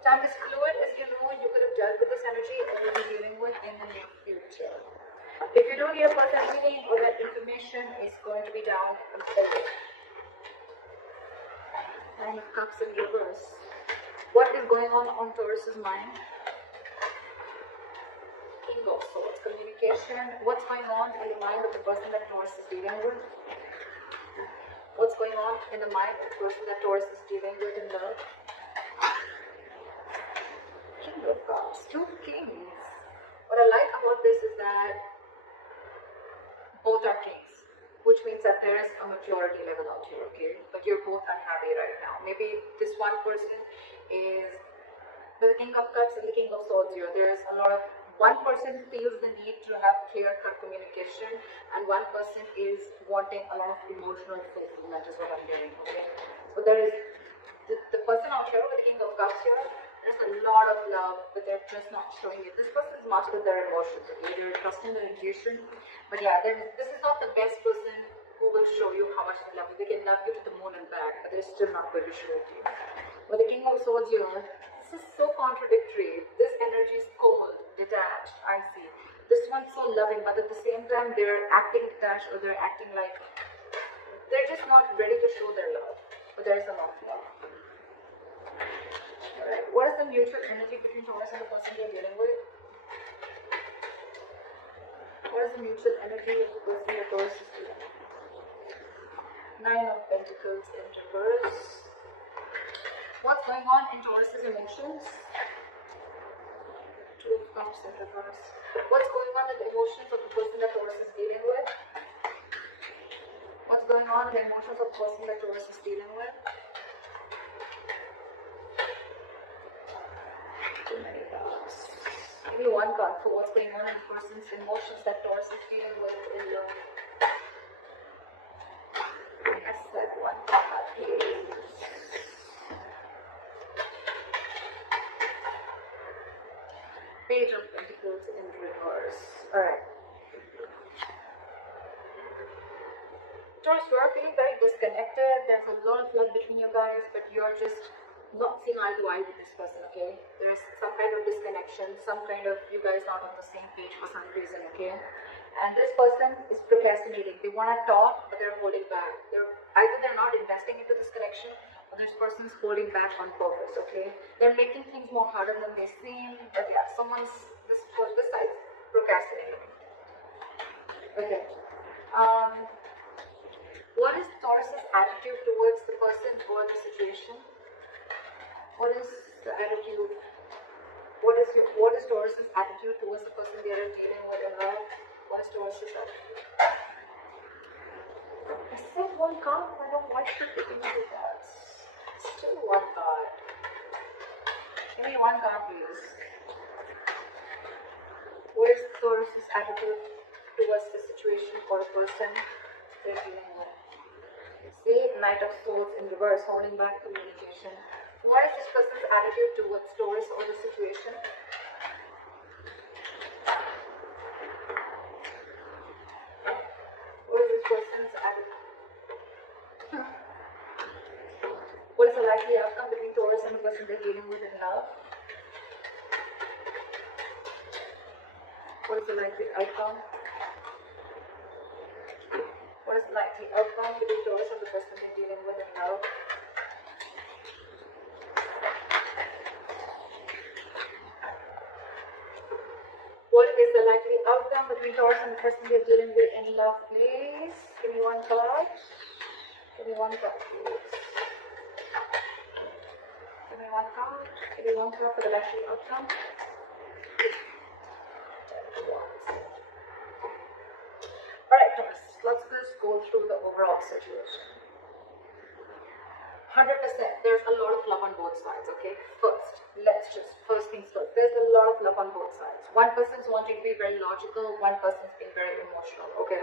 Time is fluid, as you know, you could have dealt with this energy and you'll be dealing with in the near future. If you don't need a person reading, or that information is going to be down below. Nine of Cups in reverse. What is going on Taurus's mind? King of Swords, communication. What's going on in the mind of the person that Taurus is dealing with? What's going on in the mind of the person that Taurus is dealing with in love? King of Cups, two kings. What I like about this is that both are kings, which means that there is a maturity level out here, okay? But you're both unhappy right now. Maybe this one person is the King of Cups and the King of Swords here. There's a lot of, one person feels the need to have clear-cut communication, and one person is wanting a lot of emotional fulfillment, is what I'm hearing, okay? So there is the person out here with the King of Cups here, there's a lot of love, but they're just not showing it. This person is mastered their emotions, okay? They're trusting their intuition. But yeah, this is not the best person who will show you how much they love you. They can love you to the moon and back, but they're still not going to show it to you. With the King of Swords here, this is so contradictory. This energy is cold, detached, I see. This one's so loving, but at the same time, they're acting detached, or they're acting like they're just not ready to show their love. But there's a lot of love. Alright, what is the mutual energy between Taurus and the person you're dealing with? What is the mutual energy of the person your Taurus is dealing with? Nine of Pentacles in reverse. What's going on in Taurus's emotions? Two of Cups in reverse. What's going on in the emotions of the person that Taurus is dealing with? What's going on in the emotions of the person that Taurus is dealing with? Too many cards. Give me one card for what's going on in the person's emotions that Taurus is dealing with in love. I said one card, please. Page of Pentacles in reverse. Alright. Taurus, you are feeling very disconnected. There's a lot of love between you guys, but you're just not seeing eye to eye with this person, okay? There's some kind of disconnection, some kind of you guys not on the same page for some reason, okay? And this person is procrastinating. They want to talk, but they're holding back. Either they're not investing into this connection, or this person is holding back on purpose, okay? They're making things more harder than they seem, but yeah, this side's procrastinating. Okay. What is Taurus's attitude towards the person or the situation? What is the attitude? What is Taurus's attitude towards the person they are dealing with in love? What is Taurus's attitude? I said one card. I don't know why she's picking into that. Still one card. Give me one card, please. What is Taurus's attitude towards the situation or the person they're dealing with? See, Knight of Swords in reverse, holding back communication. What is this person's attitude towards Taurus or the situation? What is this person's attitude? What is the likely outcome between Taurus and the person they're dealing with in love? What is the likely outcome? What is the likely outcome between Taurus and the person they're dealing with in love? What is the likely outcome between Taurus and the person they're dealing with in love, please? Give me one card. Give me one card, please. Give me one card. Give me one card for the likely outcome. Alright, Taurus, let's just go through the overall situation. 100%, there's a lot of love on both sides, okay? First things first, there's a lot of love on both sides. One person's wanting to be very logical, one person's being very emotional, okay?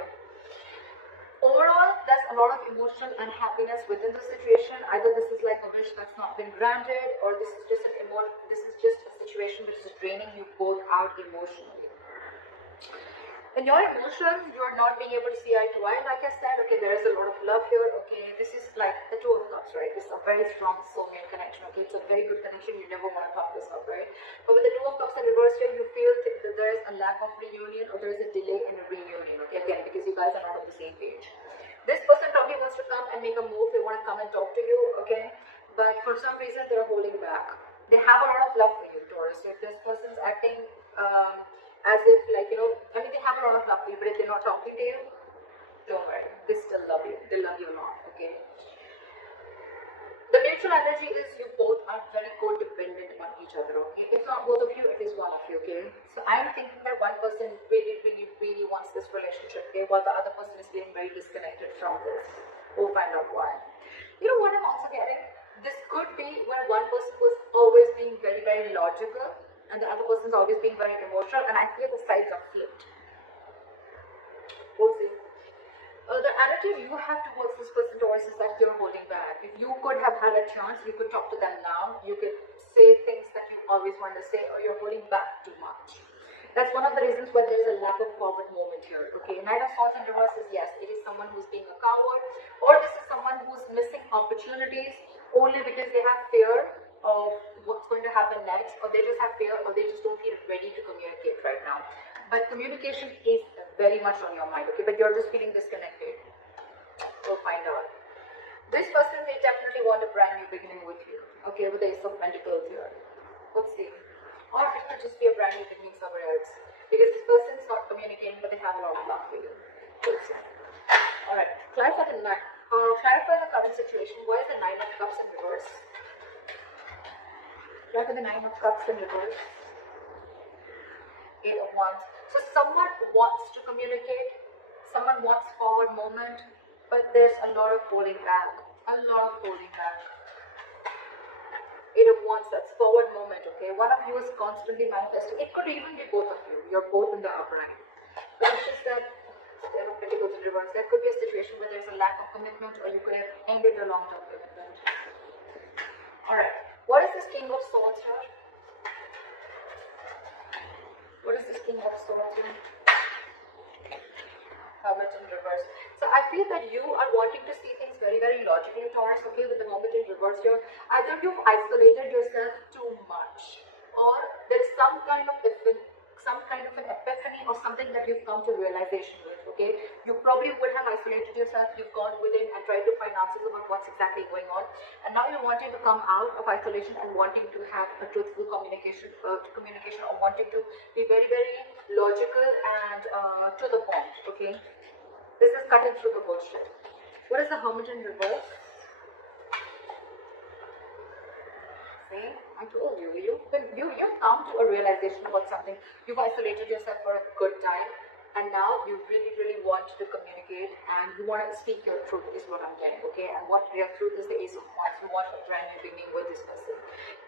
Overall, there's a lot of emotional unhappiness within the situation. Either this is like a wish that's not been granted, or this is just a situation which is draining you both out emotionally. In your emotions, you're not being able to see eye to eye. Like I said, okay, there is a lot of love here. Okay, this is like the Two of Cups, right? This is a very strong soulmate connection, okay? It's a very good connection, you never want to fuck this up, right? But with the Two of Cups in reverse here, you feel that there is a lack of reunion or there is a delay in a reunion, okay? Again, because you guys are not on the same page. This person probably wants to come and make a move, they want to come and talk to you, okay? But for some reason, they're holding back. They have a lot of love for you, Taurus. So if this person's acting as if, like, you know, I mean, they have a lot of love for you, but if they're not talking to you, don't worry, they still love you. They love you a lot, okay? The mutual energy is you both are very codependent on each other, okay? If not both of you, at least one of you, okay? So I'm thinking that one person really wants this relationship, okay? While the other person is feeling very disconnected from this. We'll find out why. You know what I'm also getting? This could be when one person was always being very, very logical and the other person's always being very emotional, and I feel the sides are flipped. We'll see. The attitude you have towards this person, Taurus, is that you're holding back. If you could have had a chance, you could talk to them now. You could say things that you always wanted to say, or you're holding back too much. That's one of the reasons why there is a lack of forward movement here. Okay, Knight of Swords in reverse is, yes, it is someone who's being a coward, or this is someone who's missing opportunities only because they have fear of what's going to happen next, or they just have fear, or they just don't feel ready to communicate right now. But communication is very much on your mind, okay? But you're just feeling disconnected. We'll find out. This person may definitely want a brand new beginning with you, okay? With the Ace of Pentacles here. Let's see. Or it could just be a brand new beginning somewhere else. Because this person's not communicating, but they have a lot of love for you. We'll see. Alright, clarify the current situation. Why is the Nine of Cups in reverse? Clarify the Nine of Cups in reverse. Eight of Wands. So someone wants to communicate, someone wants forward movement, but there's a lot of holding back. A lot of holding back. Eight of Wands, that's forward movement, okay? One of you is constantly manifesting. It could even be both of you. You're both in the upright. But it's just that Ten of Pentacles in reverse. There could be a situation where there's a lack of commitment, or you could have ended a long-term commitment. Alright. What is this King of Swords here? What is this King of Swords here? Hermit in reverse. So I feel that you are wanting to see things very, very logically, Taurus, okay, with the Hermit in reverse here. Either you've isolated yourself too much, or there is some kind of an epiphany or something that you've come to realization with, okay? You probably would have isolated yourself, you've gone within and tried to find answers about what's exactly going on, and now you're wanting to come out of isolation and wanting to have a truthful communication or wanting to be very, very logical and to the point, okay? This is cutting through the bullshit. What is the Hermit in reverse? See, I told you, you've come to a realization about something. You've isolated yourself for a good time, and now you really, really want to communicate, and you want to speak your truth, is what I'm getting, okay? And what your truth is the Ace of Wands. You want a brand new beginning with this person.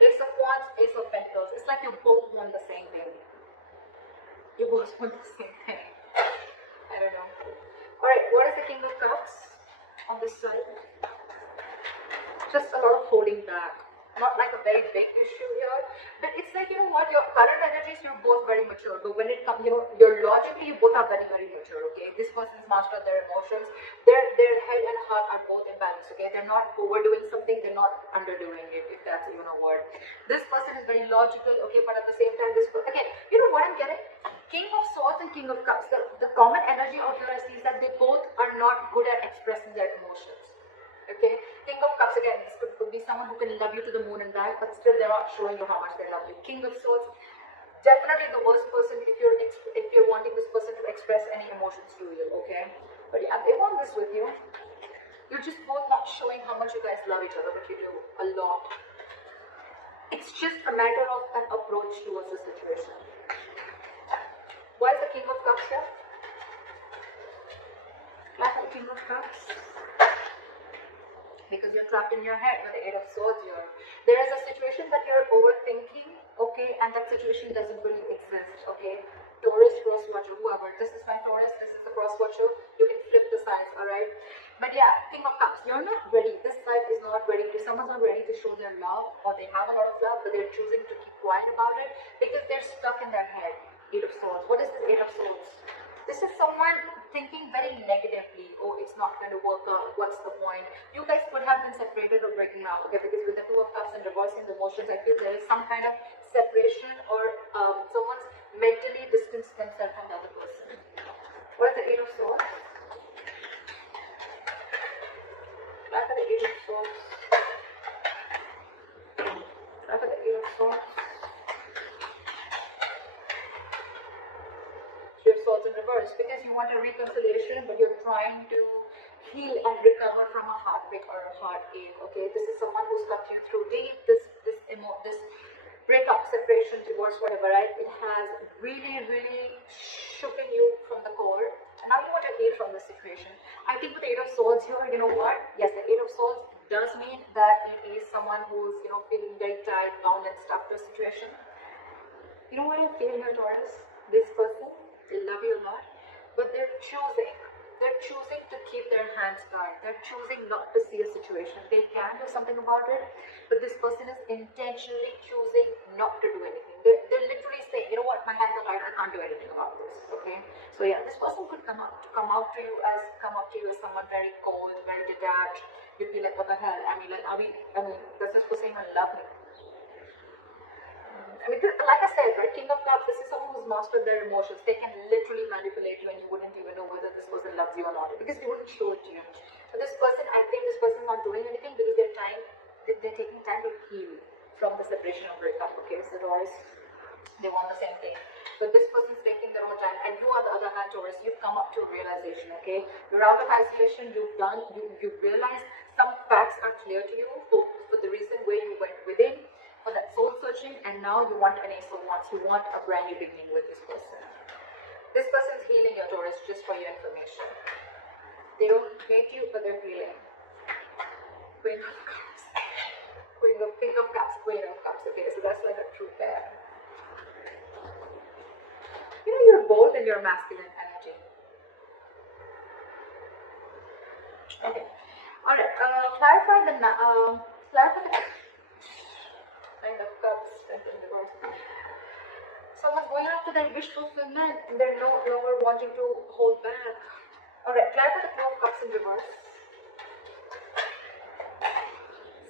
Ace of Wands, Ace of Pentacles. It's like you both want the same thing. You both want the same thing. I don't know. Alright, what is the King of Cups on this side? Just a lot of holding back. Not like a very big issue here, but it's like, you know what, your current energies, you're both very mature, but when it comes, you know, you're logically, you both are very, very mature, okay? This person's mastered their emotions, their head and heart are both in balance, okay? They're not overdoing something, they're not underdoing it, if that's even a word. This person is very logical, okay, but at the same time, again, you know what I'm getting? King of Swords and King of Cups, the common energy out here I see is that they both are not good at expressing their emotions. Okay, King of Cups, again, this could be someone who can love you to the moon and back, but still they're not showing you how much they love you. King of Swords, definitely the worst person if you're wanting this person to express any emotions to you, okay? But yeah, they want this with you. You're just both not showing how much you guys love each other, but you do a lot. It's just a matter of an approach towards the situation. Why is the King of Cups here? Why is the King of Cups? Because you're trapped in your head with the Eight of Swords here. There is a situation that you're overthinking, okay, and that situation doesn't really exist, okay? Taurus, cross watcher, whoever. This is my Taurus, this is the cross watcher. You can flip the signs, alright? But yeah, King of Cups, you're not ready. This side is not ready. Someone's not ready to show their love, or they have a lot of love, but they're choosing to keep quiet about it because they're stuck in their head. Eight of Swords. What is this Eight of Swords? This is someone thinking very negatively. Oh, it's not going to work out. What's the point? You guys could have been separated or breaking up. Okay, because with the Two of Cups and reversing the emotions, I feel there is some kind of separation, or someone's mentally distanced themselves from the other person. What is the Eight of Swords? Try for the Eight of Swords. Try for the Eight of Swords. Three of Swords in reverse, because you want a reconciliation, but you're trying to heal and recover from a heartbreak or a heartache. Okay, this is someone who's cut you through deep. This breakup, separation, divorce, whatever, right? It has really, really shooken you from the core, and now you want to heal from this situation. I think with the Eight of Swords here, you know what? Yes, the Eight of Swords does mean that it is someone who's, you know, feeling very tied, bound, and stuck to a situation. You know what I feel here, Taurus? This person, they love you a lot, but they're choosing to keep their hands guard. They're choosing not to see a situation. They can do something about it, but this person is intentionally choosing not to do anything. They're literally saying, you know what, my hands are tied, I can't do anything about this. Okay, so yeah, this person could come up to you as someone very cold, very detached. You'd be like, what the hell? I mean, that's just for saying I love me. I mean, like I said, right, King of Cups, this is someone who's mastered their emotions. They can literally manipulate you and you wouldn't even know whether this person loves you or not, because they wouldn't show it to you. So this person, I think this person is not doing anything because they're taking time to heal from the separation or breakup. Okay, so Taurus, they want the same thing. But this person's taking their own time, and you on the other hand, Taurus, you've come up to a realization, okay? You're out of isolation, you've realized some facts are clear to you for the reason where you went within, for that soul searching, and now you want an Ace of Wands. You want a brand new beginning with this person. This person's healing your Taurus, just for your information. They don't hate you, but they're healing. Queen of Cups. King of Cups, Queen of Cups. Okay, so that's like a true pair. You know, you're both in your masculine energy. Okay. Alright, clarify the Nine of Cups, Strength in reverse. Someone's going after their wish fulfillment, and they're no longer wanting to hold back. Alright, clarify the Two of Cups in reverse.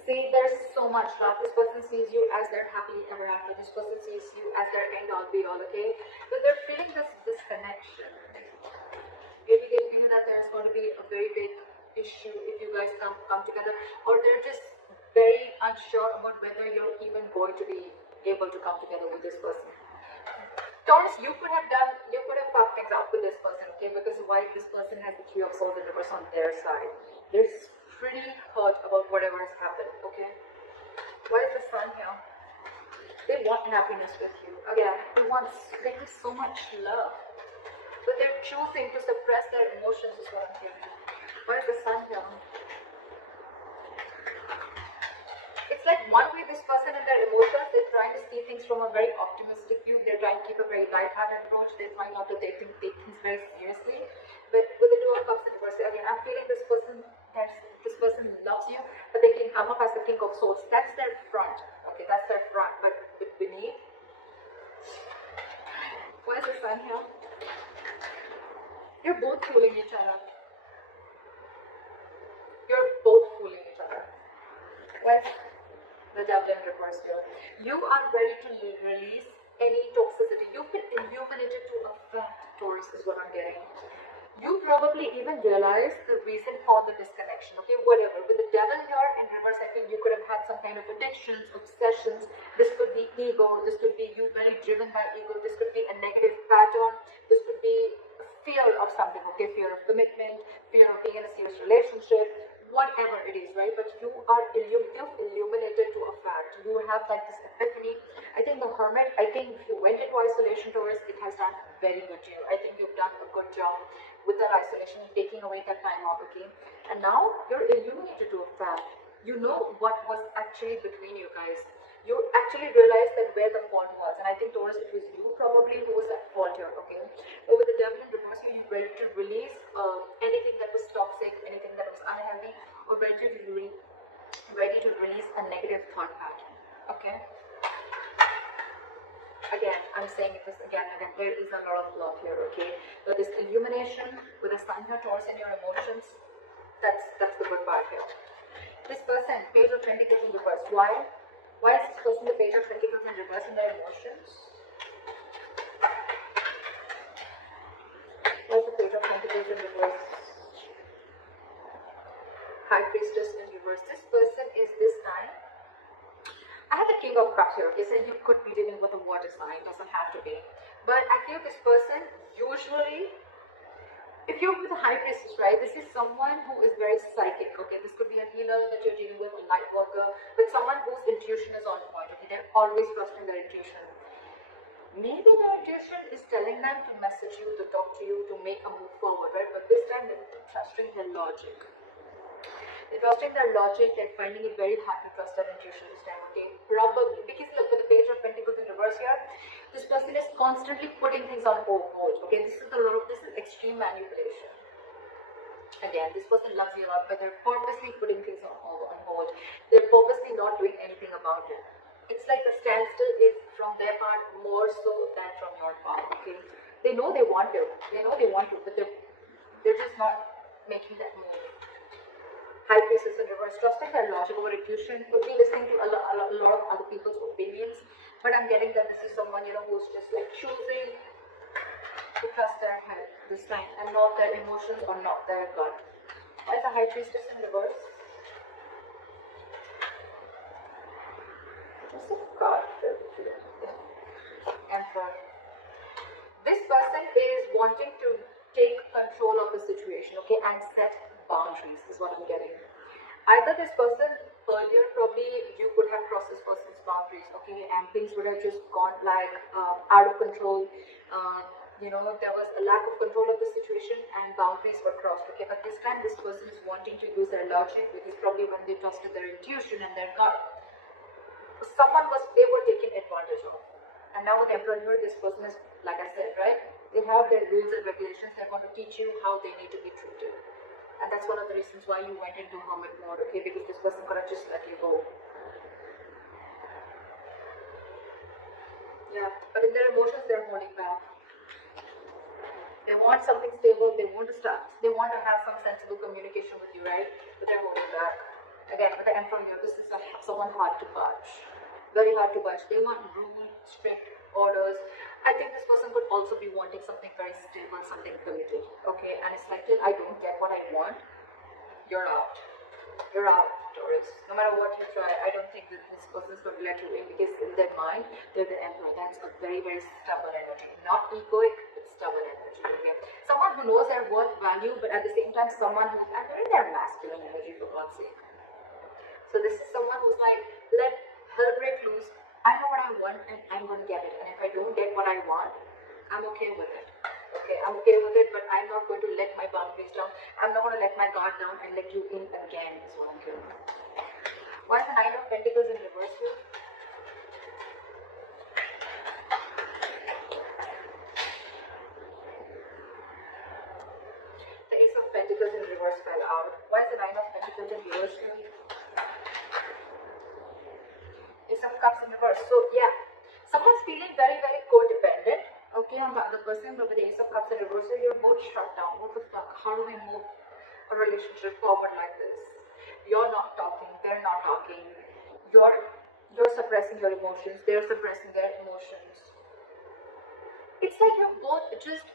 See, there's so much love. This person sees you as their happily ever after. This person sees you as their end all be all, okay? But they're feeling this disconnection. Maybe they feel that there's going to be a very big issue if you guys come together, or they're just very unsure about whether you're even going to be able to come together with this person. Taurus, you could have fucked things up with this person, okay? Because why this person has the Three of Swords in reverse on their side. They're pretty hurt about whatever has happened, okay? Why is the Sun here? They want happiness with you. Again, they have so much love, but they're choosing to suppress their emotions is what I'm hearing. Why is the Sun here? It's like one way this person and their emotions, they're trying to see things from a very optimistic view. They're trying to keep a very light-hearted approach. They're trying not to take things very seriously. But with the Two of Cups in reverse, again, I'm feeling this person loves you, but they can come up as the King of Swords. That's their front. Okay, that's their front. But beneath, why is the Sun here? You're both fooling each other. You're both fooling each other. Why is the Devil in reverse here? You are ready to release any toxicity. You've been illuminated to a fact, Taurus, is what I'm getting. You probably even realize the reason for the disconnection, okay, whatever. With the Devil here in reverse, I think you could have had some kind of addictions, obsessions. This could be ego, this could be you very driven by ego, this could be a negative pattern, this could be fear of something, okay, fear of commitment, fear of being in a serious relationship, whatever it is, right? But you've illuminated to a fact. You have like this epiphany. I think the Hermit, I think if you went into isolation, Taurus, it has done very good to you. I think you've done a good job with that isolation, taking away that time out, okay? And now you're illuminated to a fact. You know what was actually between you guys. You actually realized that where the fault was. And I think, Taurus, it was you probably who was at fault here, okay? But with the Devil in reverse, you're ready to release anything that was toxic, anything that was unhealthy, or ready to release a negative thought pattern, okay? again, I'm saying this again and again, there is a lot of love here, okay? But this illumination with a sun here, Taurus, in your emotions, that's the good part here. This person, Page of Pentacles in reverse. Why? Why is this person the Page of Pentacles in reverse in their emotions? Why is the Page of Pentacles in reverse? High Priestess in reverse. This person is this time. I have the King of Cups here. Okay, so you could be dealing with a water sign, doesn't have to be. But I feel this person usually, if you're with a High Priestess, right, this is someone who is very psychic. Okay, this could be a healer that you're dealing with, a light worker, but someone whose intuition is on point. Okay, they're always trusting their intuition. Maybe their intuition is telling them to message you, to talk to you, to make a move forward, right? But this time they're trusting their logic. They're trusting their logic, they're finding it very hard to trust their intuition this time, okay? Probably, because look, with the Page of Pentacles in reverse here, this person is constantly putting things on hold, okay? This is extreme manipulation. Again, this person loves you a lot, but they're purposely putting things on hold. They're purposely not doing anything about it. It's like the standstill is from their part more so than from your part, okay? They know they want to, but they're just not making that move. High Priestess in reverse, trusting their logic over intuition, could be listening to a lot of other people's opinions, but I'm getting that this is someone, who's just like choosing to trust their head this time and not their emotions or not their gut. Why is the High Priestess in reverse? What's the card? Emperor. This person is wanting to take control of the situation, okay, and set boundaries is what I'm getting. Either this person earlier, probably you could have crossed this person's boundaries, okay, and things would have just gone like out of control. There was a lack of control of the situation and boundaries were crossed, okay. But this time this person is wanting to use their logic, because probably when they trusted their intuition and their gut, they were taken advantage of. And now with the Emperor here, this person is, like I said, right, they have their rules and regulations. They're going to teach you how they need to be treated. And that's one of the reasons why you went into hermit mode, okay, because this person could have just let you go. Yeah, but in their emotions, they're holding back. They want something stable, they want to have some sensible communication with you, right? But they're holding back. Again, with the Emperor here, this is someone hard to budge. Very hard to budge. They want rules, strict orders. I think this person could also be wanting something very stable, something committed, okay? And it's like, till I don't get what I want, you're out. You're out, Taurus. No matter what you try, I don't think that this person is going to let you in, because in their mind, they're the Emperor. That's a very, very stubborn energy. Not egoic, but stubborn energy, okay? Someone who knows their worth, value, but at the same time, someone who's in their masculine energy, for God's sake. So this is someone who's like, let hell break loose. I know what I want and I'm going to get it. And if I don't get what I want, I'm okay with it. Okay, I'm okay with it, but I'm not going to let my boundaries down. I'm not going to let my guard down and let you in again, is what I'm doing. Why is the Nine of Pentacles in reverse here? The Ace of Pentacles in reverse fell out. Why is the Nine of Pentacles in reverse here? Ace of Cups in reverse. So yeah, someone's feeling very, very codependent, okay, on the other person, but with the Ace of Cups in reverse, you're both shut down. What the fuck? How do we move a relationship forward like this? You're not talking, they're not talking. You're suppressing your emotions, they're suppressing their emotions. It's like you're both just,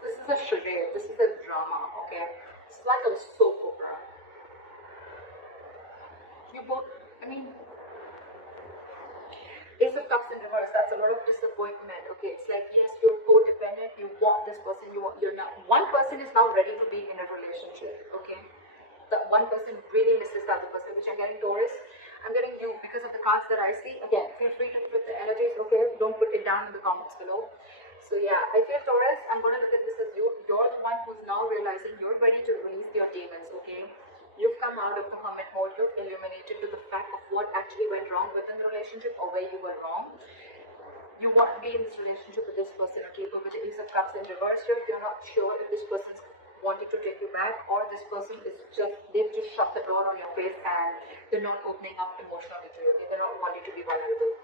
this is a charade, this is a drama, okay? It's like a soap opera. You both, Ace of Cups in reverse, that's a lot of disappointment, okay? It's like, yes, you're codependent, you want this person, you're not. One person is now ready to be in a relationship, okay? The one person really misses the other person, which I'm getting Taurus. I'm getting you because of the cards that I see. Again, feel free to flip the energies, okay? Don't put it down in the comments below. So yeah, I feel Taurus, I'm going to look at this as you. You're the one who's now realizing you're ready to release your demons, okay? You've come out of the hermit mode, you've illuminated to the fact of what actually went wrong within the relationship or where you were wrong. You want to be in this relationship with this person, okay? But with the Ace of Cups in reverse here, you're not sure if this person's wanting to take you back, or this person is they've just shut the door on your face and they're not opening up emotionally to you. They're not wanting to be vulnerable.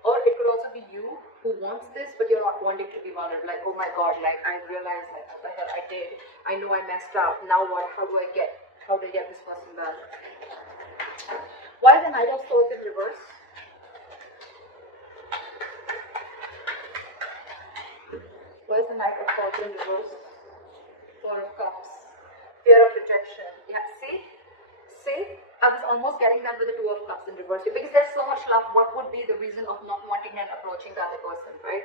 Or it could also be you who wants this, but you're not wanting to be vulnerable. Like, oh my God, like I realized like what the hell I did. I know I messed up. Now what? How do I get this person back? Why is the Knight of Swords in reverse? Why is the Knight of Swords in reverse? Four of Cups. Fear of rejection. Yeah, see? I was almost getting that with the Two of Cups in reverse. Because there's so much love, what would be the reason of not wanting and approaching the other person, right?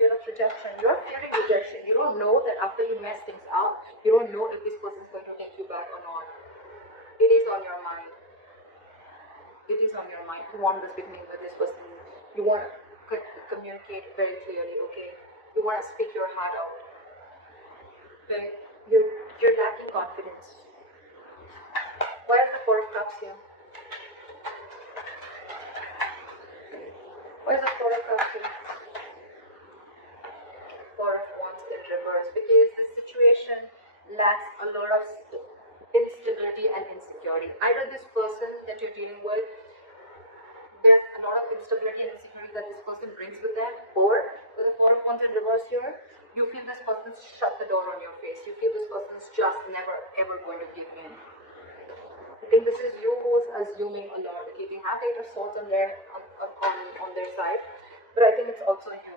Fear of rejection. You're fearing rejection. You don't know that after you mess things up, you don't know if this person is going to take you back or not. It is on your mind. It is on your mind. You want this beginning with this person. You want to communicate very clearly, okay? You want to speak your heart out. Okay? You're lacking confidence. Why is the Four of Cups here? Why is the Four of Cups here? Four of Wands in reverse. Because this situation lacks a lot of instability and insecurity. Either this person that you're dealing with, there's a lot of instability and insecurity that this person brings with them, or with the Four of Wands in reverse here, you feel this person's shut the door on your face. You feel this person's just never ever going to give in. I think this is you who's assuming a lot. Okay, they have the Eight of Swords on their side, but I think it's also you.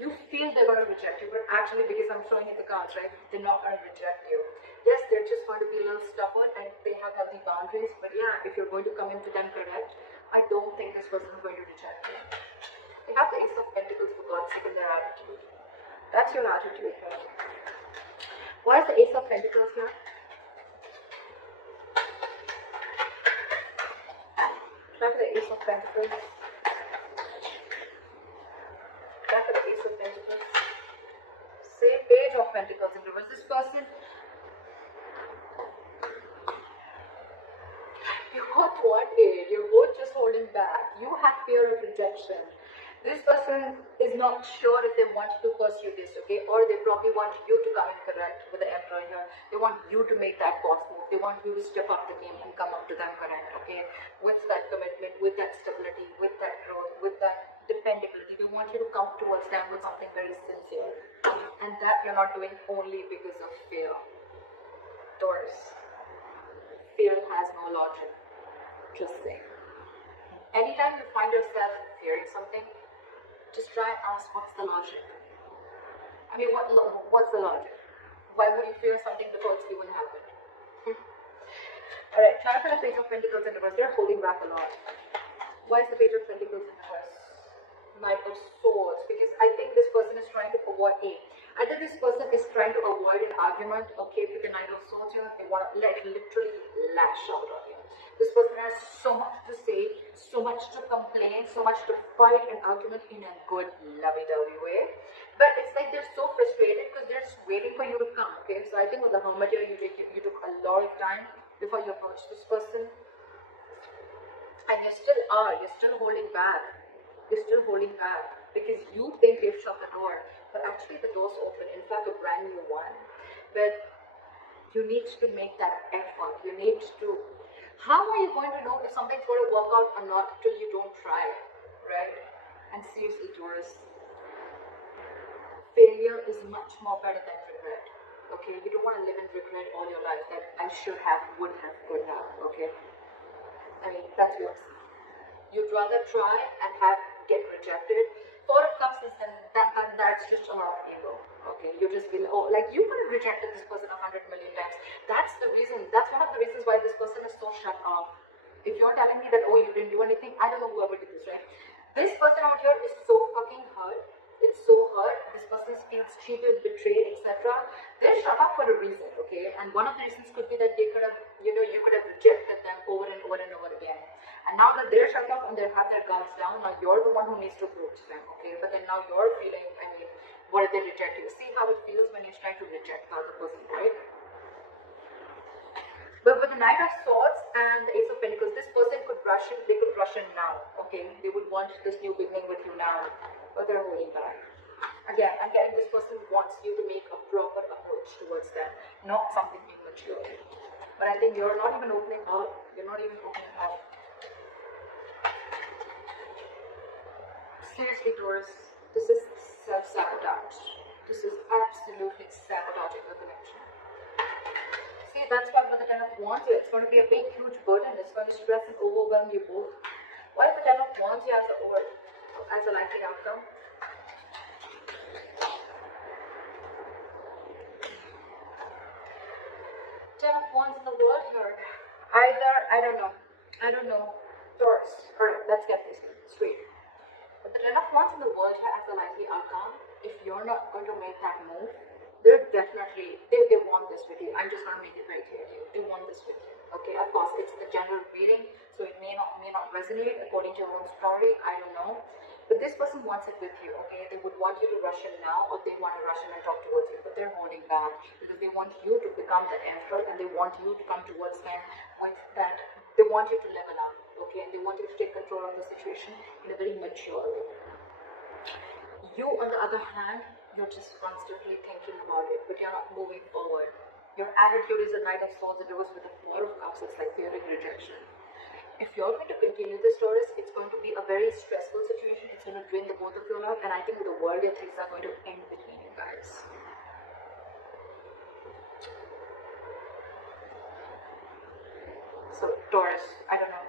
You feel they're going to reject you, but actually, because I'm showing you the cards, right, they're not going to reject you. Yes, they're just going to be a little stubborn and they have healthy boundaries, but yeah, if you're going to come into them correct, I don't think this person is going to reject you. They have the Ace of Pentacles, for God's sake, in their attitude. That's your attitude here. Why is the Ace of Pentacles here? Try for the Ace of Pentacles. Try for the Ace of Pentacles. Say Page of Pentacles in reverse. This person, you both want it. You're both just holding back. You have fear of rejection. This person is not sure if they want to pursue this, okay? Or they probably want you to come in correct with the Emperor here. They want you to make that boss move. They want you to step up the game and come up to them correct, okay? With that commitment, with that stability, with that growth, with that dependability. They want you to come towards them with something very sincere. And that you're not doing only because of fear. Taurus. Fear has no logic. Just saying. Anytime you find yourself fearing something, just try and ask, what's the logic? I mean, what's the logic? Why would you fear something before it's even happened? Alright, try for the Page of Pentacles in reverse. They're holding back a lot. Why is the Page of Pentacles in reverse? Knight of Swords. Because I think this person is trying to avoid either this person is trying to avoid an argument, okay, with the Knight of Swords here. They want to literally lash out on you. This person has so much to say, so much to complain, so much to fight an argument in a good, lovey-dovey way. But it's like they're so frustrated because they're just waiting for you to come, okay? So I think with the Hermit here, you took a lot of time before you approach this person. And you still are. You're still holding back. You're still holding back because you think they've shut the door. But actually the door's open. In fact, a brand new one. But you need to make that effort. You need to... How are you going to know if something's going to work out or not till you don't try, right? And seriously, Taurus, failure is much more better than regret, okay? You don't want to live in regret all your life that I should have, would have, could have, okay? I mean, that's yours. You'd rather try and get rejected. Four of Cups is that's just a lot of ego. Okay, you just feel, oh, like you could have rejected this person 100 million times. That's the reason. That's one of the reasons why this person is so shut off. If you're telling me that, oh, you didn't do anything, I don't know whoever did this, right? This person out here is so fucking hurt. It's so hurt. This person feels cheated, betrayed, etc. They're shut up for a reason, okay? And one of the reasons could be that they could have, you could have rejected them over and over and over again. And now that they're shut up and they have their guards down, now you're the one who needs to approach them, okay? But then now you're feeling, I mean, what if they reject you? See how it feels when you're trying to reject the other person, right? But with the Knight of Swords and the Ace of Pentacles, this person could rush in, they could rush in now, okay? They would want this new beginning with you now, but they're holding back. Again, I'm getting this person wants you to make a proper approach approach towards them, not something immature. But I think you're not even opening up. You're not even opening up. Seriously, Taurus, this is self-sabotage. This is absolutely sabotaging the connection. See, that's why with the Ten of Wands here, it's going to be a big, huge burden. It's going to stress and overwhelm you both. Why is the Ten of Wands here as a likely outcome? Ten of Wands in the world here. Either, I don't know. Taurus. Alright, let's get this straight. But the Ten of Wands in the world here as a likely outcome, if you're not going to make that move, they're definitely, they want this with you. I'm just going to make it very clear to you. They want this with you. Okay, of course, it's the general reading, so it may not resonate according to your own story. I don't know. But this person wants it with you, okay? They would want you to rush in now, or they want to rush in and talk towards you, but they're holding back because they want you to become the emperor, and they want you to come towards them with that. They want you to level up, okay? And they want you to take control of the situation in a very mature way. You, on the other hand, you're just constantly thinking about it, but you're not moving forward. Your attitude is a Knight of Swords, and it was with the Four of Cups. It's like fearing rejection. If you're going to continue this, Taurus, it's going to be a very stressful situation. It's going to drain the both of you out, and I think with the world, things are going to end between you guys. So, Taurus, I don't know.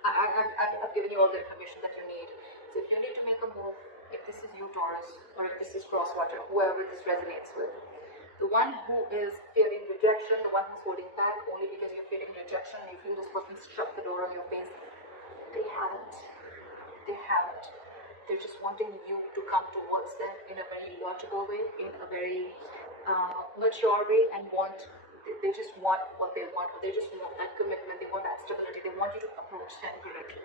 I've given you all the information that you need. So if you need to make a move, if this is you, Taurus, or if this is Crosswater, whoever this resonates with, the one who is fearing rejection, the one who's holding back only because you're fearing rejection, and you feel this person shut the door on your face, they haven't. They haven't. They're just wanting you to come towards them in a very logical way, in a very mature way, and they just want what they want, or they just want that commitment, they want that stability, they want you to approach them correctly.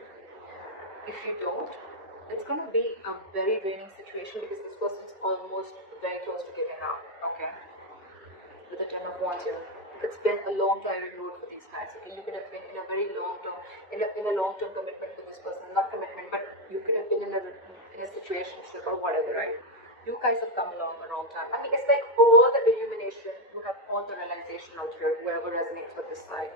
If you don't, it's going to be a very draining situation because this person's almost very close to giving up, okay? With the Ten of Wands here. It's been a long tiring road for these guys, okay? You could have been in a very long-term, in a long-term commitment with this person, not commitment, but you could have been in a situationship or whatever, right? You guys have come along a long time. I mean, it's like all the illumination, you have all the realization out here, whoever resonates with this side.